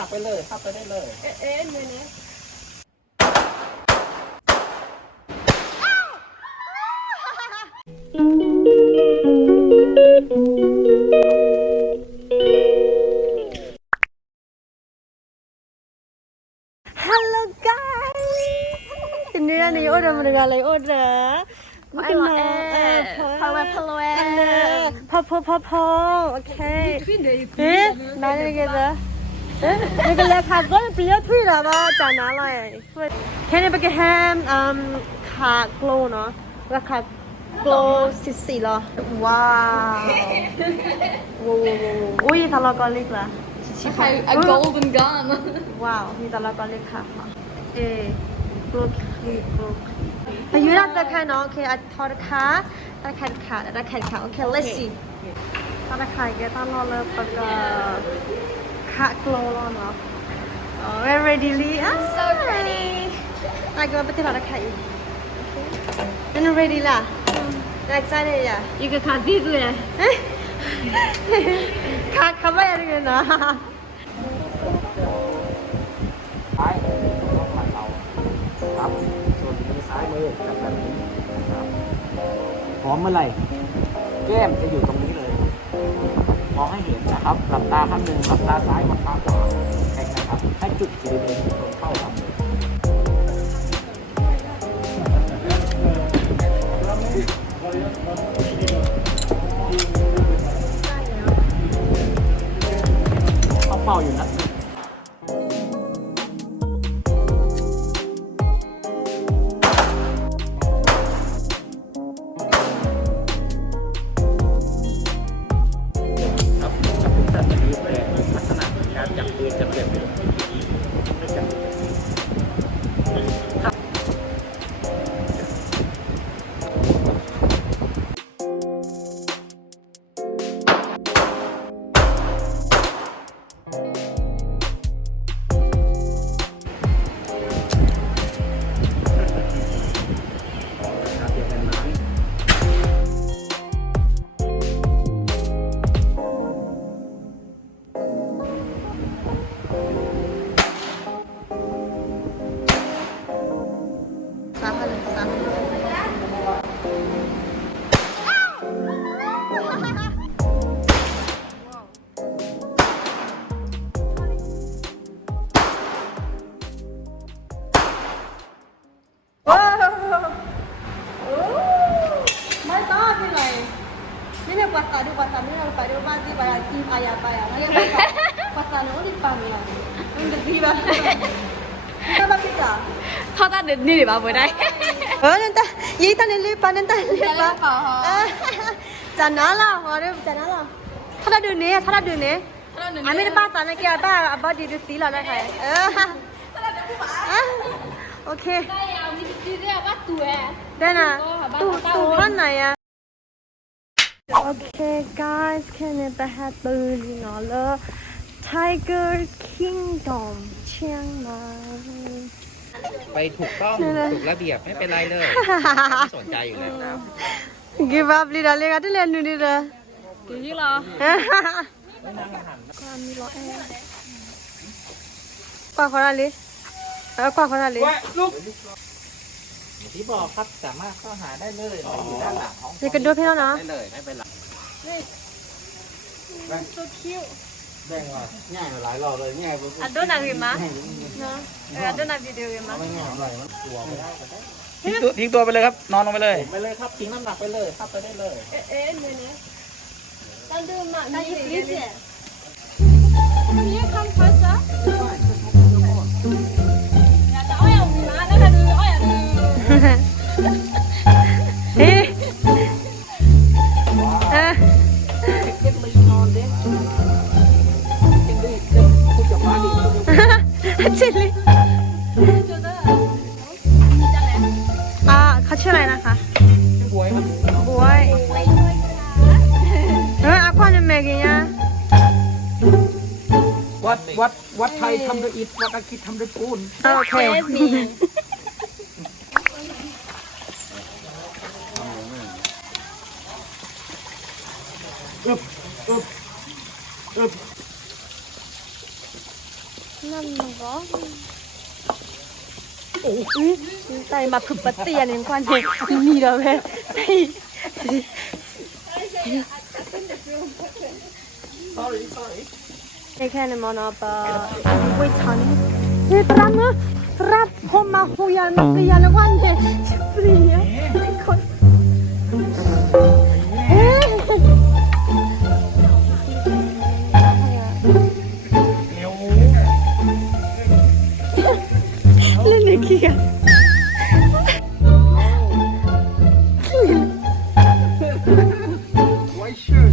นักไปเลยขับไปได้เลยเนี่ยHello guys ทีนี้นี่โอ้เดี๋ยวมันจะอะไรโอ้เดี๋ยวไม่กินมาพอโอเคเอ๊ะนั่นยังไงเด้อนี่ก็เลยขาดก็เปลี่ยนที่แล้วว่าจะน่าอะไรแค่นี้ไปกินแฮมขาโกลเนาะราคาโกล14หรอว้าวอุ้ยทะเลาะกันเลยล่ะA golden gun. ว้าวมีทะเลาะกันเลยค่ะโกลอายุน่าจะแค่น้องโอเคทอดขาตะแคงขาโอเค let's see ตะแคงแกต้องรอเลยปะก็ขาโกลเนาะvery ready So ready. ตะก็ไปที่ตะแคงเป็น ready ล่ะ excited อ่ะ 이거 가디드야. ขาไม่อะไรกันนะ ซ้ายต้องหลังเราครับส่วนมือซ้ายมือจับแบบนี้ครับพร้อมเมื่อไหร่แก้มจะอยู่ตรงนี้เลยมองให้เห็นนะครับหลับตาข้างหนึ่งหลับตาซ้ายหลับตาขวาแข่งนะครับให้จุดสีแดงตรงเข้าครับเป่าอยู่นะจับปืนจับเด็บไม่จับpasado mira para yo más di para aquí allá para allá pasado no di para mira donde viva apa pita 타다 늦니 봐보라. nanti yi ta ni pa nanti pa janala hore janala thada du ne ami pa ta na kya ba about di si la la khai okay then tu han na ya Okay guys แค่นี้ไปหาปืนเนาะแล้ว Tiger Kingdom เชียงใหม่ไปถูกต้องถูกระเบียบไม่เป็นไรเลยไม่สนใจอยู่แล้ว Give up ลีดาเลยกันที่เรียนดูดิเด้อ กี่เหรอความมีล้อแอร์กว่าคนอะไรกว่าคนอะไรลูกที่บอกครับสามารถเข้าหาได้เลยอยู่ด้านหลังของนี่กันด้วยพี่น้องเนาะได้เลยไม่เป็นไรso cute แบ่งว่าง่ายหลายรอบเลยง่ายอ่ะโดนอะไรมาเนาะโดนอะไรวิดีโอมาไม่ง่ายอะไรมันตัวไม่ได้ทิ้งตัวไปเลยครับนอนลงไปเลยไปเลยครับทิ้งน้ำหนักไปเลยขับไปได้เลยเนี่ยตั้งดูมาตั้งยี่สิบเจ็ดนี่คำภาษาอย่าจะเอาอย่างนี้นะนะคะดูเอาอย่างนี้ชิลลี่เขาชื่ออะไรนะคะบวยครับบวยอาควาจะเมกินยะวัดไทยทำโดยอิฐวัดอังกฤษทำโดยปูนโอเค 남는 거? tay mà phụt bật tiền đến quan hệ mì đâu về tay đây cái này mà nó bà quay chán thế tram nữa tram hôm mà hồi ăn mà bây giờ nó quan hệ gì nhá con lên này kìa White shirt